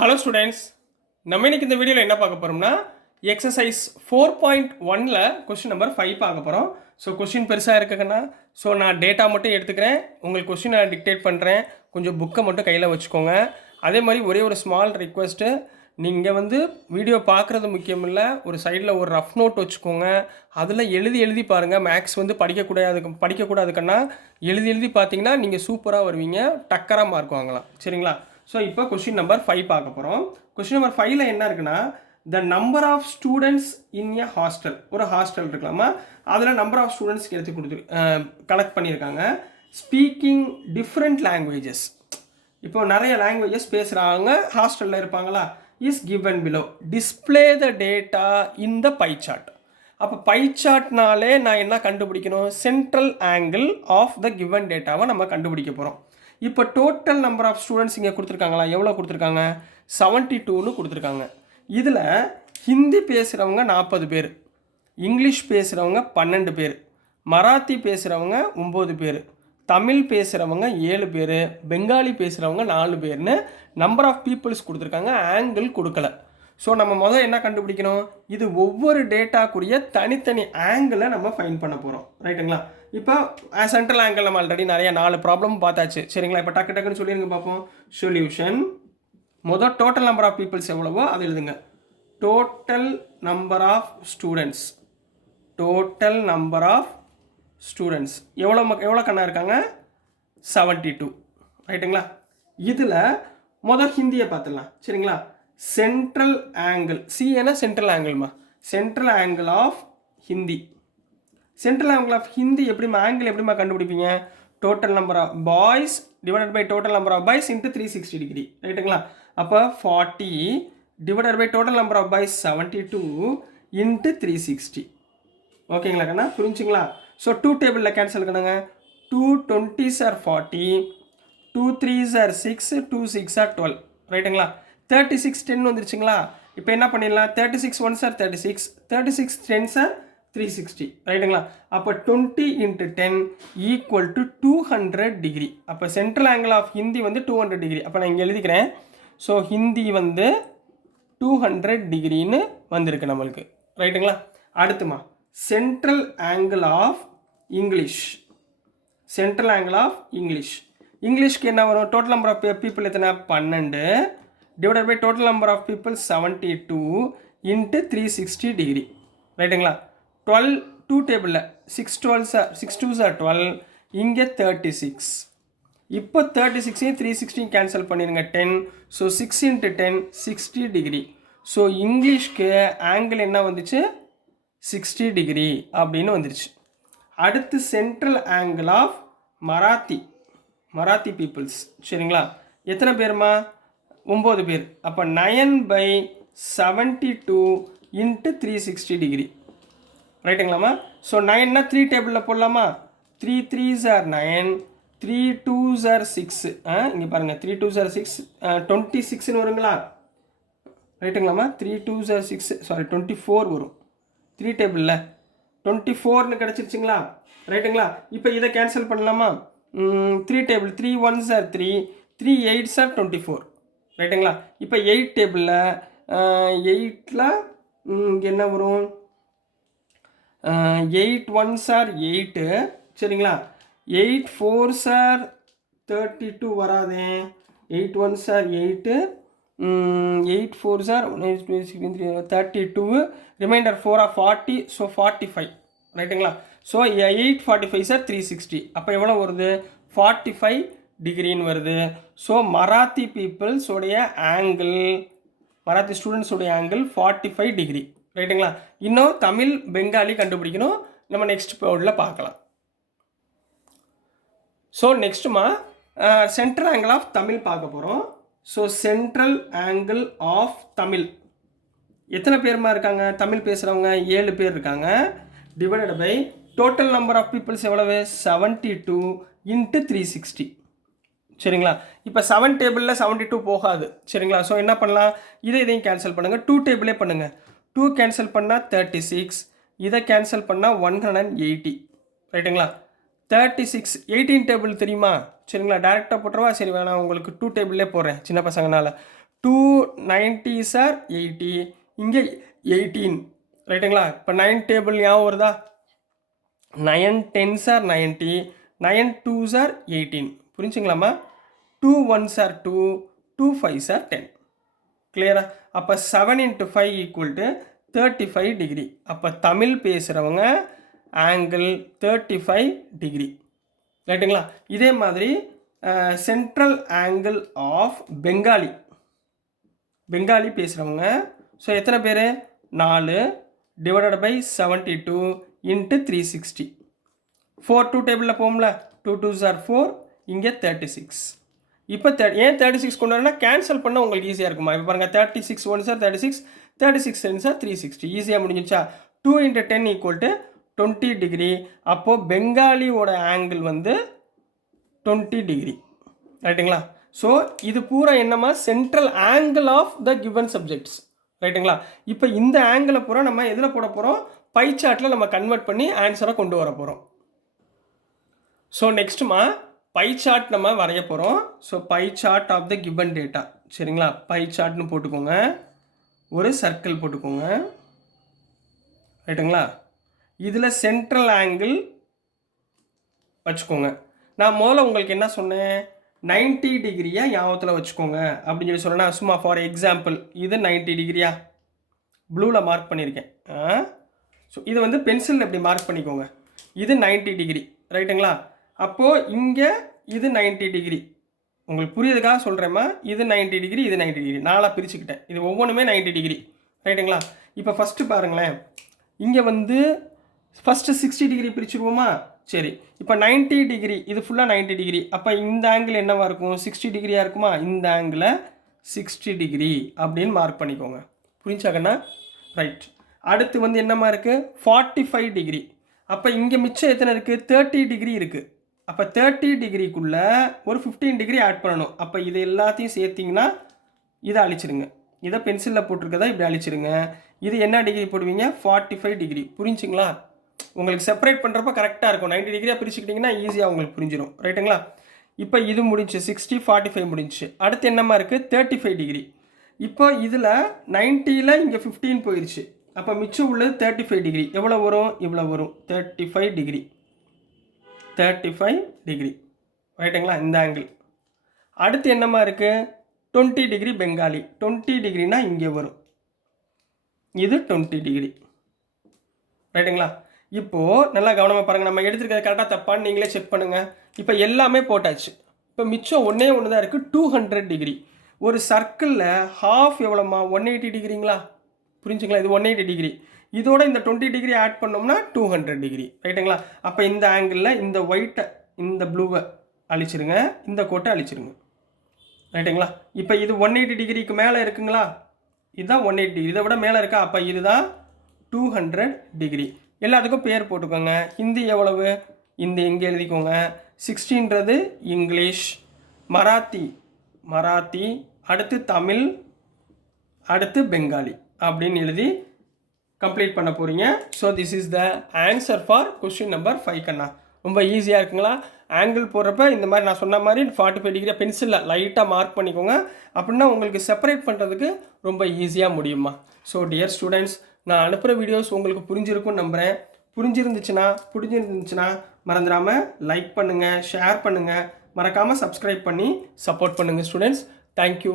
Hello students, நம்ம இன்னைக்கு இந்த வீடியோவில் என்ன பார்க்க போகிறோம்னா எக்ஸசைஸ் 4.1ல் கொஸ்டின் நம்பர் 5 பார்க்க போகிறோம். ஸோ கொஸ்டின் பெருசாக இருக்குங்கன்னா நான் டேட்டா மட்டும் எடுத்துக்கிறேன், உங்களுக்கு கொஸ்டினை டிக்டேட் பண்ணுறேன், கொஞ்சம் புக்கை மட்டும் கையில் வச்சுக்கோங்க. அதே மாதிரி ஒரே ஒரு ஸ்மால் ரிக்வெஸ்ட்டு, நீங்கள் வீடியோ பார்க்குறது முக்கியம் இல்லை, ஒரு சைடில் ஒரு ரஃப் நோட் வச்சுக்கோங்க. அதில் எழுதி பாருங்கள். மேக்ஸ் படிக்கக்கூடாதுக்கன்னா எழுதி பார்த்தீங்கன்னா நீங்கள் சூப்பராக வருவீங்க, டக்கராக மார்க் வாங்கலாம். சரிங்களா? ஸோ இப்போ கொஸ்டின் நம்பர் 5 பார்க்க போகிறோம். கொஸ்டின் நம்பர் 5ல் என்ன இருக்குன்னா, the number of students in a hostel. ஒரு ஹாஸ்டல் இருக்கலாமா, அதில் நம்பர் ஆஃப் ஸ்டூடெண்ட்ஸ்க்கு எடுத்து கலெக்ட் பண்ணியிருக்காங்க. Speaking different languages. இப்போ நிறைய லாங்குவேஜஸ் பேசுகிறாங்க, ஹாஸ்டலில் இருப்பாங்களா, is given below. Display the data in the pie chart. அப்போ பை சார்ட்னாலே நான் என்ன கண்டுபிடிக்கணும், central angle of the given டேட்டாவை நம்ம கண்டுபிடிக்க போகிறோம். இப்போ டோட்டல் நம்பர் ஆஃப் ஸ்டூடெண்ட்ஸ் இங்கே கொடுத்துருக்காங்களா, எவ்வளோ கொடுத்துருக்காங்க, 72ன்னு கொடுத்துருக்காங்க. இதில் ஹிந்தி பேசுகிறவங்க 40 பேர், இங்கிலீஷ் பேசுகிறவங்க 12 பேர், மராத்தி பேசுகிறவங்க 9 பேர், தமிழ் பேசுகிறவங்க 7 பேர், பெங்காலி பேசுகிறவங்க 4 பேர்னு நம்பர் ஆஃப் பீப்புள்ஸ் கொடுத்துருக்காங்க. ஆங்கிள் கொடுக்கல. ஸோ நம்ம முதல் என்ன கண்டுபிடிக்கணும், இது ஒவ்வொரு டேட்டாக்குரிய தனித்தனி ஆங்கிளை நம்ம ஃபைண்ட் பண்ண போகிறோம். ரைட்டுங்களா? இப்போ சென்ட்ரல் ஆங்கிள் நம்ம ஆல்ரெடி நிறைய 4 ப்ராப்ளம் பார்த்தாச்சு. சரிங்களா? இப்போ டக்குன்னு சொல்லிடுங்க பார்ப்போம். சொல்யூஷன். முதல் டோட்டல் நம்பர் ஆஃப் பீப்புள்ஸ் எவ்வளவோ அது எழுதுங்க. Total number of students. Total number of students எவ்வளோ கண்ணா இருக்காங்க, 72. ரைட்டுங்களா? இதில் முதல் ஹிந்தியை பார்த்துடலாம். சரிங்களா? சென்ட்ரல் ஆங்கிள், சிஏனா சென்ட்ரல் ஆங்கிள்மா, central angle of Hindi. Central angle of Hindi angle எப்படிமா கண்டுபிடிப்பீங்க, total number of boys divided by total number of boys into 360 degree. ரைட்டுங்களா? அப்போ 40 divided by total number of boys 72 into 360. ஓகேங்களா கண்ணா, புரிஞ்சுங்களா? ஸோ 2 டேபிளில் கேன்சல் பண்ணுங்க. 2 20s are 40, 2 3s are 6, 2 6 are 12. ரைட்டுங்களா? 36 10 வந்துருச்சுங்களா? இப்போ என்ன பண்ணிடலாம், 36 1s are 36, 36 10s are 360. ரைட்டுங்களா? அப்போ 20 இன்ட்டு 10 ஈக்குவல் டு 200 டிகிரி. அப்போ central angle of Hindi 200 degree. அப்போ நான் இங்கே எழுதிக்கிறேன். ஸோ ஹிந்தி 200 டிகிரின்னு வந்திருக்கு நம்மளுக்கு. ரைட்டுங்களா? அடுத்துமா central angle of English. Central angle of English. இங்கிலீஷ்க்கு என்ன வரும், டோட்டல் நம்பர் ஆஃப் பீப்புள் எத்தனை, 12 divided by total number of people 72 into 360 degree. ரைட்டுங்களா? 12 2 டேபிளில் 6 2s are 12, இங்கே 36. இப்போ 36 360 கேன்சல் பண்ணிடுங்க, 10. So 6 into 10 60 degree. ஸோ இங்கிலீஷ்க்கு ஆங்கிள் என்ன வந்துச்சு, 60 டிகிரி அப்படின்னு வந்துருச்சு. அடுத்து central angle of Marathi peoples. சரிங்களா? எத்தனை பேருமா, 9 பேர். அப்போ 9/72 இன்ட்டு 360 டிகிரி. ரைட்டுங்களாம்மா? ஸோ 9னா 3 டேபிளில் போடலாமா, 3 3s are 9, 3 2s are 6. இங்கே பாருங்கள், 3 2s are 6, 26ன்னு வருங்களா? ரைட்டுங்களாம்மா? 3 2s are 6, சாரி 24 வரும் 3 டேபிளில். 24ன்னு கிடச்சிருச்சுங்களா? ரைட்டுங்களா? இப்போ இதை கேன்சல் பண்ணலாமா, 3 table 3 1s are 3, 3 8s are 24. ரைட்டுங்களா? இப்போ 8 டேபிளில் 8ல் இங்கே என்ன வரும், 8 1s are 8. சரிங்களா? 8 4s are 32 வராதே, 8 1s are 8, 8 4s are 32, remainder 4 are 40, so 45. ரைட்டுங்களா? So 8 45s are 360. அப்போ எவ்வளோ வருது, 45 டிகிரின்னு வருது. ஸோ மராத்தி பீப்புள்ஸோடைய ஆங்கிள், மராத்தி ஸ்டூடெண்ட்ஸோடைய ஆங்கிள் 45 டிகிரி. ரைட்டுங்களா? இன்னும் தமிழ் பெங்காலி கண்டுபிடிக்கணும், நம்ம நெக்ஸ்ட் போர்டில் பார்க்கலாம். ஸோ நெக்ஸ்ட்டுமா சென்ட்ரல் ஆங்கிள் ஆஃப் தமிழ் பார்க்க போகிறோம். So central angle of Tamil எத்தனை பேருமா இருக்காங்க, தமிழ் பேசுகிறவங்க 7 பேர் இருக்காங்க. Divided by total number of peoples எவ்வளவு, 72 இன்ட்டு 360. சரிங்களா? இப்போ 7 டேபிளில் 72 போகாது. சரிங்களா? ஸோ என்ன பண்ணலாம், இதையும் கேன்சல் பண்ணுங்கள். 2 டேபிளே பண்ணுங்கள். 2 கேன்சல் பண்ணால் 36, இதை கேன்சல் பண்ணால் 180. ரைட்டுங்களா? 36 18 டேபிள் தெரியுமா? சரிங்களா? டேரெக்டாக போட்டுருவா, சரி வேணாம் உங்களுக்கு 2 டேபிள்லே போடுறேன் சின்ன பசங்கனால. 290 சார் 80, இங்கே 18, ரைட்டுங்களா? இப்போ 9 டேபிள் ஞாபகம் வருதா? 9 10 சார் 90, 9 2 சார் 18, புரிஞ்சுங்களாம்மா? 2 1 சார் 2, 2 5 சார் 10, கிளியரா? அப்போ 7 × 5 ஈக்குவல் டு 35 டிகிரி. அப்போ தமிழ் பேசுகிறவங்க ஆங்கிள் 35 டிகிரி, ரைட்டுங்களா? இதே மாதிரி சென்ட்ரல் ஆங்கிள் ஆஃப் பெங்காலி பேசுகிறவங்க, ஸோ எத்தனை பேர்? 4 டிவைடட் பை 72 இன்ட்டு 360. 4 2 டேபிளில் போகும்ல, 2 2s are 4, இங்கே 36. இப்போ ஏன் 36 கொண்டு வரேன்னா கேன்சல் பண்ண உங்களுக்கு ஈஸியாக இருக்குமா? இப்போ பாருங்கள், 36 1s are 36, 36 10s are 360, ஈஸியாக முடிஞ்சிச்சா? 2 × 10 ஈக்குவல் டு 20 டிகிரி. அப்போது பெங்காலியோட ஆங்கிள் வந்து 20 டிகிரி, ரைட்டுங்களா? ஸோ இது பூரா என்னமா? Central angle of the given subjects, ரைட்டுங்களா? இப்போ இந்த ஆங்கிளை பூரா நம்ம எதில் போட போகிறோம்? பை சார்ட்டில் நம்ம கன்வெர்ட் பண்ணி ஆன்சரை கொண்டு வர போகிறோம். ஸோ நெக்ஸ்ட்டுமா பை சார்ட் நம்ம வரைய போகிறோம். So pie chart of the given data, சரிங்களா? பை சார்ட்னு போட்டுக்கோங்க, ஒரு சர்க்கிள் போட்டுக்கோங்க, ரைட்டுங்களா? இதில் சென்ட்ரல் ஆங்கிள் வச்சுக்கோங்க. நான் முதல்ல உங்களுக்கு என்ன சொன்னேன்? 90 டிகிரியா ஞாபகத்தில் வச்சுக்கோங்க அப்படின்னு சொல்லி சொன்னேன்னா, சும்மா ஃபார் எக்ஸாம்பிள் இது 90 டிகிரியா ப்ளூவில் மார்க் பண்ணியிருக்கேன். ஸோ இது வந்து பென்சிலில் இப்படி மார்க் பண்ணிக்கோங்க. இது 90 டிகிரி, ரைட்டுங்களா? அப்போது இங்கே இது 90 டிகிரி. உங்களுக்கு புரியுதுக்காக சொல்கிறேம்மா. இது 90 டிகிரி, இது 90 டிகிரி, நாளாக பிரிச்சுக்கிட்டேன். இது ஒவ்வொன்றுமே 90 டிகிரி, ரைட்டுங்களா? இப்போ ஃபஸ்ட்டு பாருங்களேன், இங்கே வந்து ஃபஸ்ட்டு 60 டிகிரி பிரிச்சுருவோமா? சரி, இப்போ 90 டிகிரி, இது ஃபுல்லாக 90 டிகிரி. அப்போ இந்த ஆங்கிள் என்னவாக இருக்கும்? 60 டிகிரியாக இருக்குமா? இந்த ஆங்கிளை 60 டிகிரி அப்படின்னு மார்க் பண்ணிக்கோங்க. புரிஞ்சாக்கண்ணா? ரைட். அடுத்து வந்து என்னமா இருக்குது? 45 டிகிரி. அப்போ இங்கே மிச்சம் எத்தனை இருக்குது? 30 டிகிரி இருக்குது. அப்போ 30 டிகிரிக்குள்ளே ஒரு 15 டிகிரி ஆட் பண்ணணும். அப்போ இது எல்லாத்தையும் சேர்த்திங்கன்னா இதை அழிச்சிடுங்க. இதை பென்சிலில் போட்டிருக்கதா இப்படி அழிச்சிடுங்க. இது என்ன டிகிரி போடுவீங்க? 45 டிகிரி. புரிஞ்சுங்களா? உங்களுக்கு செப்பரேட் பண்ணுறப்ப கரெக்டாக இருக்கும். 90 டிகிரியாக பிரிச்சுக்கிட்டிங்கன்னா ஈஸியாக உங்களுக்கு புரிஞ்சிடும், ரைட்டுங்களா? இப்போ இது முடிஞ்சு 60 45 முடிஞ்சு. அடுத்து என்னமா இருக்குது? 35 டிகிரி. இப்போ இதில் 90ல் இங்கே 15 போயிடுச்சு. அப்போ மிச்சம் உள்ளது 35 டிகிரி. எவ்வளோ வரும்? இவ்வளோ வரும், 35 டிகிரி. 35 டிகிரி, ரைட்டுங்களா? இந்த ஆங்கிள். அடுத்து என்னமா இருக்குது? 20 டிகிரி பெங்காலி. 20 டிகிரினா இங்கே வரும், இது 20 டிகிரி, ரைட்டுங்களா? இப்போது நல்லா கவனமாக பாருங்கள். நம்ம எடுத்துருக்கிறது கரெக்டாக தப்பான்னு நீங்களே செக் பண்ணுங்கள். இப்போ எல்லாமே போட்டாச்சு. இப்போ மிச்சம் ஒன்றே ஒன்று தான் இருக்குது, 200 டிகிரி. ஒரு சர்க்கிளில் ஹாஃப் எவ்வளோமா? 180 டிகிரிங்களா? புரிஞ்சுங்களா? இது 180 டிகிரி. இதோட இந்த 20 டிகிரி ஆட் பண்ணோம்னா 200 டிகிரி, ரைட்டுங்களா? அப்போ இந்த ஆங்கிளில் இந்த ஒயிட்டை, இந்த ப்ளூவை அழிச்சிருங்க, இந்த கோட்டை அழிச்சிருங்க, ரைட்டுங்களா? இப்போ இது 180 டிகிரிக்கு மேலே இருக்குங்களா? இதுதான் 180 டிகிரி. இதை விட மேலே இருக்கா? அப்போ இதுதான் 200 டிகிரி. எல்லாத்துக்கும் பேர் போட்டுக்கோங்க. ஹிந்தி எவ்வளவு? ஹிந்தி இங்கே எழுதிக்கோங்க. 60ன்றது இங்கிலீஷ், மராத்தி, அடுத்து தமிழ், அடுத்து பெங்காலி அப்படின்னு எழுதி கம்ப்ளீட் பண்ண போகிறீங்க. So this is the answer for question number 5 கண்ணா. ரொம்ப ஈஸியாக இருக்குங்களா? ஆங்கிள் போடுறப்ப இந்த மாதிரி நான் சொன்ன மாதிரி 45 டிகிரி பென்சிலில் லைட்டாக மார்க் பண்ணிக்கோங்க. அப்படின்னா உங்களுக்கு செப்பரேட் பண்ணுறதுக்கு ரொம்ப ஈஸியாக முடியுமா? ஸோ டியர் ஸ்டூடெண்ட்ஸ், நான் அனுப்புகிற வீடியோஸ் உங்களுக்கு புரிஞ்சிருக்கும்னு நம்புகிறேன். புரிஞ்சிருந்துச்சுன்னா மறந்துடாமல் லைக் பண்ணுங்கள், ஷேர் பண்ணுங்கள், மறக்காமல் சப்ஸ்கிரைப் பண்ணி சப்போர்ட் பண்ணுங்கள் ஸ்டூடெண்ட்ஸ். தேங்க்யூ.